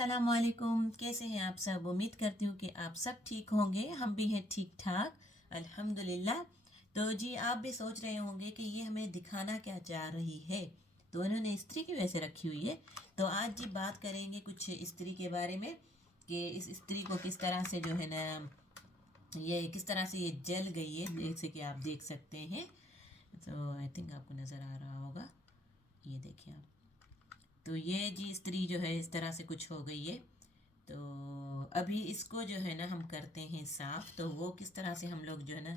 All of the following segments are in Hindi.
अस्सलाम वालेकुम। कैसे हैं आप सब? उम्मीद करती हूँ कि आप सब ठीक होंगे। हम भी हैं ठीक ठाक, अल्हम्दुलिल्लाह। तो जी आप भी सोच रहे होंगे कि ये हमें दिखाना क्या चाह रही है, तो इन्होंने इस्त्री की वैसे रखी हुई है। तो आज जी बात करेंगे कुछ इस्त्री के बारे में कि इस इस्त्री को किस तरह से जो है ना, ये किस तरह से ये जल गई है, जैसे कि आप देख सकते हैं। तो आई थिंक आपको नज़र आ रहा होगा, ये देखिए आप। तो ये जी स्त्री जो है इस तरह से कुछ हो गई है। तो अभी इसको जो है ना हम करते हैं साफ़। तो वो किस तरह से हम लोग जो है ना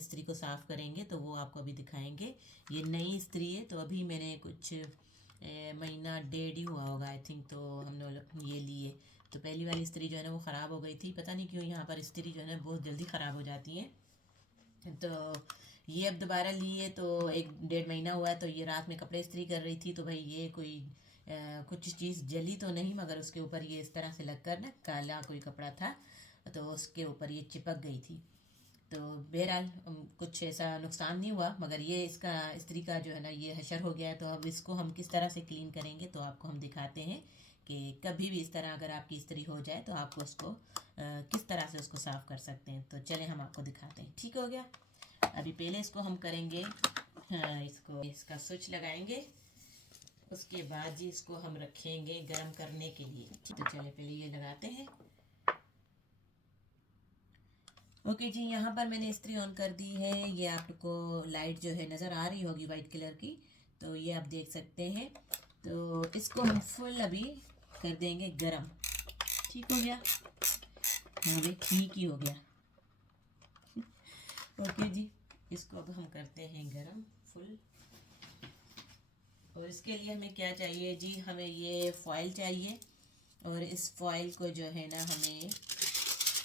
स्त्री को साफ़ करेंगे तो वो आपको अभी दिखाएंगे। ये नई स्त्री है, तो अभी मैंने कुछ महीना डेढ़ ही हुआ होगा आई थिंक, तो हमने ये ली है। तो पहली वाली स्त्री जो है ना वो ख़राब हो गई थी। पता नहीं क्यों यहाँ पर स्त्री जो है ना बहुत जल्दी ख़राब हो जाती है। तो ये अब दोबारा ली है, तो एक डेढ़ महीना हुआ है। तो ये रात में कपड़े इस्त्री कर रही थी, तो भाई ये कोई कुछ चीज़ जली तो नहीं, मगर उसके ऊपर ये इस तरह से लगकर ना काला कोई कपड़ा था, तो उसके ऊपर ये चिपक गई थी। तो बहरहाल कुछ ऐसा नुकसान नहीं हुआ, मगर ये इसका इस्त्री का जो है ना ये हशर हो गया है। तो अब इसको हम किस तरह से क्लीन करेंगे तो आपको हम दिखाते हैं कि कभी भी इस तरह अगर आपकी इस्त्री हो जाए तो आपको उसको किस तरह से उसको साफ़ कर सकते हैं। तो चलें हम आपको दिखाते हैं। ठीक हो गया। अभी पहले इसको हम करेंगे, हाँ, इसको इसका स्विच लगाएंगे। उसके बाद जी इसको हम रखेंगे गर्म करने के लिए। तो चले पहले ये लगाते हैं। ओके जी, यहाँ पर मैंने इस्त्री ऑन कर दी है। ये आपको लाइट जो है नज़र आ रही होगी वाइट कलर की, तो ये आप देख सकते हैं। तो इसको हम फुल अभी कर देंगे गरम। ठीक हो गया, हाँ भाई ठीक ही हो गया। ओके जी, इसको अब हम करते हैं गरम फुल। और इसके लिए हमें क्या चाहिए जी, हमें ये फॉइल चाहिए। और इस फॉइल को जो है ना हमें,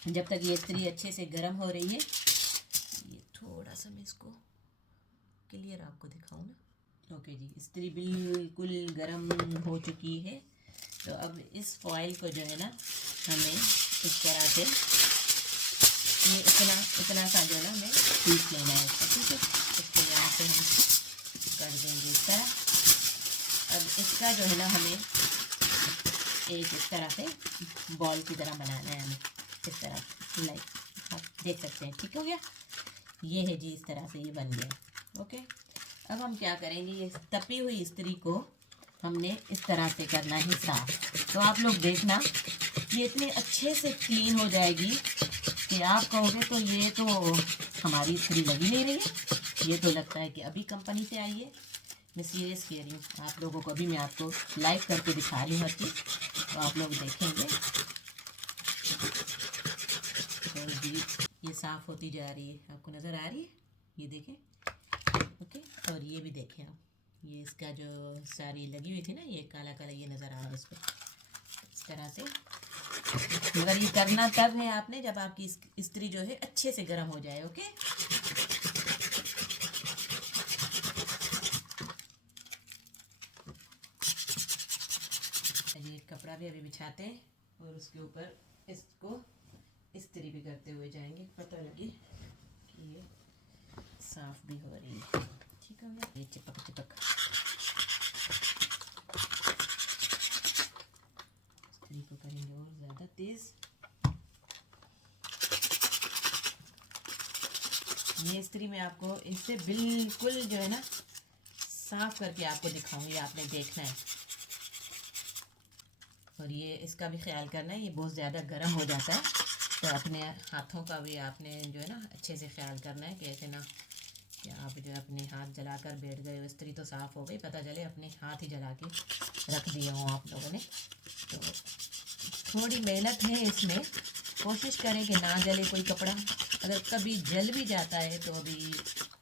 जब तक ये इस्त्री अच्छे से गर्म हो रही है, ये थोड़ा सा मैं इसको क्लियर आपको दिखाऊं ना। ओके जी, इस्त्री बिल्कुल गर्म हो चुकी है। तो अब इस फॉइल को जो है ना हमें इस तरह से, ये इतना इतना सा जो है ना हमें पीस लेना है इसका। ठीक है, इसको यहाँ से हम कर देंगे इस तरह। अब इसका जो है ना हमें एक इस तरह से बॉल की तरह बनाना है, हमें इस तरह, लाइक आप देख सकते हैं। ठीक हो गया, ये है जी, इस तरह से ये बन गया। ओके, अब हम क्या करेंगे, ये तपी हुई इस्त्री को हमने इस तरह से करना है साफ। तो आप लोग देखना, ये इतने अच्छे से क्लीन हो जाएगी कि आप कहोगे तो ये तो हमारी इस्त्री लगी नहीं रही है, ये तो लगता है कि अभी कंपनी से आई है। मैं सीरियस कह रही हूँ आप लोगों को। अभी मैं आपको लाइव करके दिखा रही हूँ हर चीज़, तो आप लोग देखेंगे। तो जी ये साफ़ होती जा रही है, आपको नज़र आ रही है, ये देखें। ओके, और ये भी देखें आप, ये इसका जो सारी लगी हुई थी ना, ये काला काला ये नज़र आ रहा है इस पर, इस तरह से। मगर ये करना तब है आपने जब आपकी इस्त्री जो है अच्छे से गर्म हो जाए। ओके, ये कपड़ा भी अभी बिछाते हैं और उसके ऊपर इसको इस्त्री भी करते हुए जाएंगे, पता लगे कि ये साफ भी हो रही है। ठीक हो गया, ये चिपक चिपक इस्त्री को करेंगे और ज़्यादा तेज़। ये इस्त्री मैं आपको इससे बिल्कुल जो है ना साफ करके आपको दिखाऊंगी, आपने देखना है। और ये इसका भी ख्याल करना है, ये बहुत ज़्यादा गर्म हो जाता है, तो अपने हाथों का भी आपने जो है ना अच्छे से ख्याल करना है कि ऐसे ना कि आप जो अपने हाथ जलाकर बैठ गए हो। इस्त्री तो साफ़ हो गई, पता चले अपने हाथ ही जला के रख दिए हों आप लोगों ने। तो थोड़ी मेहनत है इसमें, कोशिश करें कि ना जले कोई कपड़ा। अगर कभी जल भी जाता है तो अभी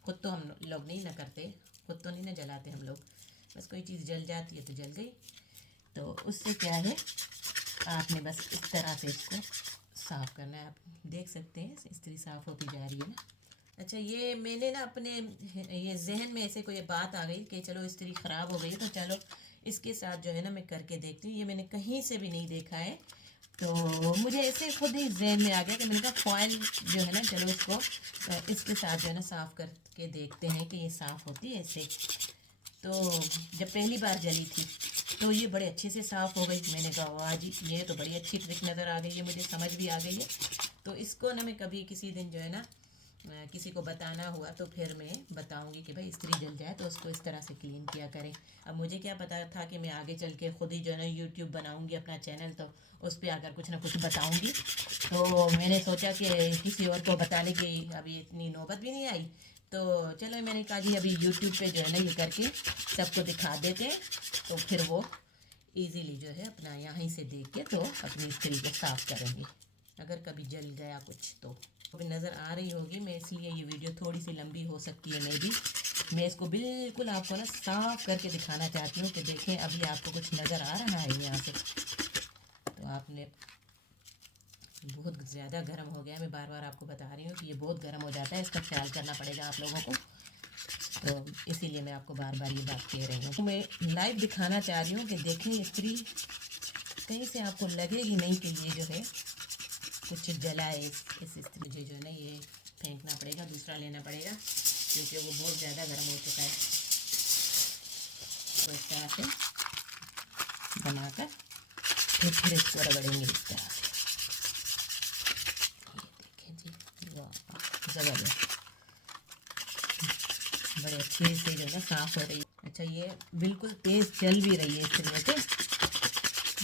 खुद तो हम लोग नहीं ना करते, खुद तो नहीं ना जलाते हम लोग, बस कोई चीज़ जल जाती है तो जल गई। तो उससे क्या है, आपने बस इस तरह से इसको साफ़ करना है। आप देख सकते हैं इस्त्री साफ़ होती जा रही है ना। अच्छा, ये मैंने ना अपने ये जहन में ऐसे कोई बात आ गई कि चलो इस्त्री ख़राब हो गई है तो चलो इसके साथ जो है ना मैं करके देखती हूँ। ये मैंने कहीं से भी नहीं देखा है, तो मुझे ऐसे खुद ही जहन में आ गया कि मैंने कहा फॉइल जो है ना, चलो इसको इसके साथ जो है ना साफ़ करके देखते हैं कि ये साफ़ होती है इससे। तो जब पहली बार जली थी तो ये बड़े अच्छे से साफ़ हो गई। मैंने कहा वाह जी, ये तो बड़ी अच्छी ट्रिक नज़र आ गई है, मुझे समझ भी आ गई है। तो इसको ना मैं कभी किसी दिन जो है ना किसी को बताना हुआ तो फिर मैं बताऊंगी कि भाई इस्त्री जल जाए तो उसको इस तरह से क्लीन किया करें। अब मुझे क्या पता था कि मैं आगे चल के ख़ुद ही जो है ना यूट्यूब बनाऊंगी अपना चैनल, तो उस पर आकर कुछ ना कुछ बताऊंगी। तो मैंने सोचा कि किसी और को बताने की अभी इतनी नौबत भी नहीं आई, तो चलो मैंने कहा जी अभी यूट्यूब पे जो है ना ये करके सबको दिखा देते हैं, तो फिर वो इजीली जो है अपना यहाँ से देख के तो अपनी इस्त्री को साफ़ करेंगे अगर कभी जल गया कुछ तो। अभी नज़र आ रही होगी, मैं इसलिए ये वीडियो थोड़ी सी लंबी हो सकती है मे भी। मैं इसको बिल्कुल आपको ना साफ़ करके दिखाना चाहती हूँ कि देखें अभी आपको कुछ नज़र आ रहा है यहाँ से। तो आपने बहुत ज़्यादा गर्म हो गया, मैं बार बार आपको बता रही हूँ कि ये बहुत गर्म हो जाता है, इसका ख्याल करना पड़ेगा आप लोगों को। तो इसीलिए मैं आपको बार बार ये बात कह रही हूँ। तो मैं लाइव दिखाना चाह रही हूँ कि देखें इस्त्री कहीं से आपको लगेगी नहीं कि ये जो है कुछ जला है। इस इस्त्री मुझे जो है ना ये फेंकना पड़ेगा, दूसरा लेना पड़ेगा क्योंकि वो बहुत ज़्यादा गर्म हो चुका है। तो इस तरह से बनाकर फिर इसको रगड़ेंगे इस तरह से। ये देखें जी, वाह ज़बरदस्त, बड़े अच्छे से जो है ना साफ़ हो रही है। अच्छा ये बिल्कुल तेज़ चल भी रही है इस्त्री। ओके,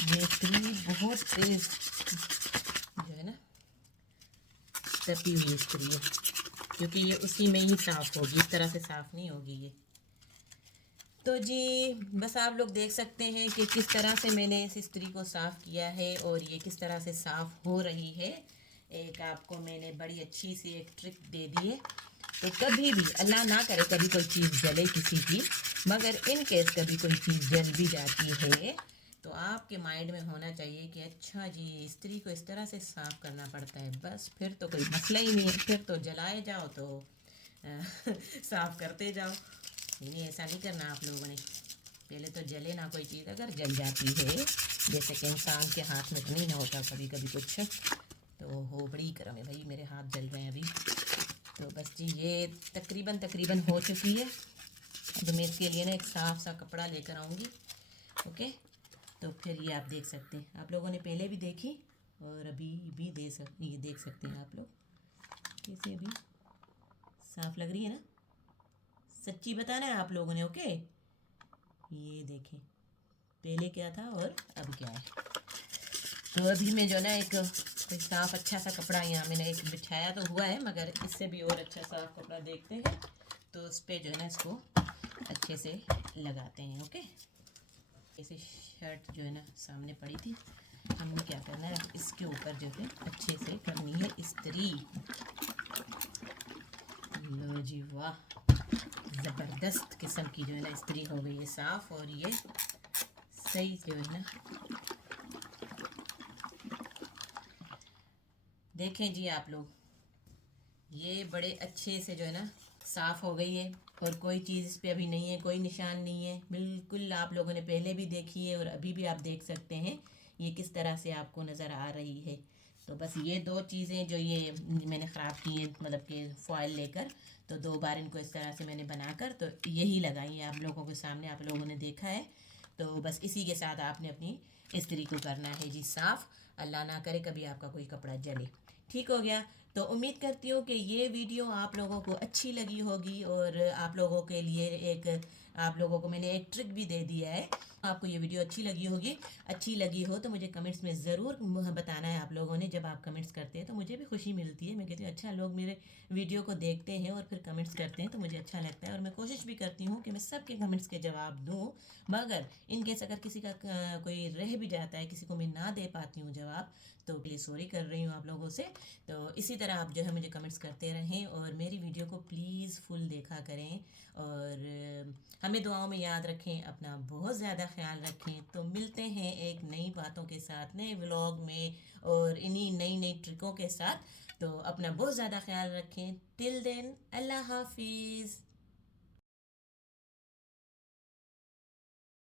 ये इस्त्री बहुत तेज़ जो है ना तपी हुई इस्त्री है, क्योंकि ये उसी में ही साफ़ होगी, इस तरह से साफ़ नहीं होगी ये। तो जी बस आप लोग देख सकते हैं कि किस तरह से मैंने इस इस्त्री को साफ़ किया है और ये किस तरह से साफ़ हो रही है। एक आपको मैंने बड़ी अच्छी सी एक ट्रिक दे दी है। तो कभी भी अल्लाह ना करे कभी कोई चीज़ जले किसी की, मगर इन केस कभी कोई चीज़ जल भी जाती है तो आपके माइंड में होना चाहिए कि अच्छा जी इस्त्री को इस तरह से साफ़ करना पड़ता है, बस फिर तो कोई मसला ही नहीं है, फिर तो जलाए जाओ तो साफ़ करते जाओ। नहीं ऐसा नहीं करना आप लोगों ने। पहले तो जले ना कोई चीज़, अगर जल जाती है जैसे कि इंसान के हाथ में तो नहीं ना होता कभी कभी कुछ, तो हो बड़ी करम है भाई, मेरे हाथ जल रहे हैं अभी। तो बस जी ये तकरीबन हो चुकी है। तो मैं इसके लिए ना एक साफ़ सा कपड़ा लेकर आऊँगी। ओके, तो फिर ये आप देख सकते हैं, आप लोगों ने पहले भी देखी और अभी भी ये देख सकते हैं आप लोग कैसे अभी साफ़ लग रही है ना। सच्ची बताना है आप लोगों ने। ओके, ये देखें पहले क्या था और अब क्या है। तो अभी मैं जो ना एक कोई साफ़ अच्छा सा कपड़ा यहाँ मैंने एक बिछाया तो हुआ है, मगर इससे भी और अच्छा साफ़ कपड़ा देखते हैं तो उस पर जो है ना इसको अच्छे से लगाते हैं। ओके, ऐसे शर्ट जो है ना सामने पड़ी थी, हमने क्या करना है इसके ऊपर जो है अच्छे से करनी है इस्त्री। लो जी वाह, ज़बरदस्त किस्म की जो है ना इस्त्री हो गई है साफ़, और ये सही जो है ना देखें जी आप लोग, ये बड़े अच्छे से जो है ना साफ़ हो गई है और कोई चीज़ इस पर अभी नहीं है, कोई निशान नहीं है, बिल्कुल आप लोगों ने पहले भी देखी है और अभी भी आप देख सकते हैं ये किस तरह से आपको नज़र आ रही है। तो बस ये दो चीज़ें जो ये मैंने ख़राब की हैं, मतलब कि फॉयल लेकर, तो दो बार इनको इस तरह से मैंने बनाकर तो यही लगाई है आप लोगों के सामने, आप लोगों ने देखा है। तो बस इसी के साथ आपने अपनी इस्त्री को करना है जी साफ़, अल्लाह ना करे कभी आपका कोई कपड़ा जले। ठीक हो गया। तो उम्मीद करती हूँ कि ये वीडियो आप लोगों को अच्छी लगी होगी और आप लोगों के लिए एक आप लोगों को मैंने एक ट्रिक भी दे दिया है। आपको ये वीडियो अच्छी लगी होगी, अच्छी लगी हो तो मुझे कमेंट्स में ज़रूर बताना है आप लोगों ने। जब आप कमेंट्स करते हैं तो मुझे भी खुशी मिलती है, मैं कहती हूँ अच्छा लोग मेरे वीडियो को देखते हैं और फिर कमेंट्स करते हैं तो मुझे अच्छा लगता है, और मैं कोशिश भी करती हूँ कि मैं सबके कमेंट्स के जवाब दूँ। मगर इनकेस अगर किसी का कोई रह भी जाता है, किसी को मैं ना दे पाती हूँ जवाब, तो प्लीज़ सॉरी कर रही हूँ आप लोगों से। तो इसी तरह आप जो है मुझे कमेंट्स करते रहें और मेरी वीडियो को प्लीज़ फुल देखा करें, और हमें दुआओं में याद रखें, अपना बहुत ज़्यादा ख्याल रखें। तो मिलते हैं एक नई बातों के साथ, नए व्लॉग में और इन्हीं नई नई ट्रिकों के साथ। तो अपना बहुत ज़्यादा ख्याल रखें। टिल देन अल्लाह हाफिज़।